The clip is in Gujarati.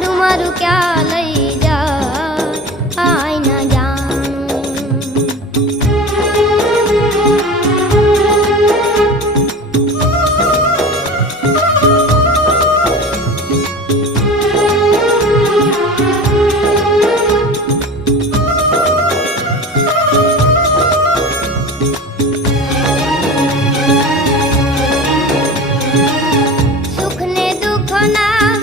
લાડુ મારું ક્યાં લઈ જા આઈ ના જાણું સુખ ને દુઃખ ના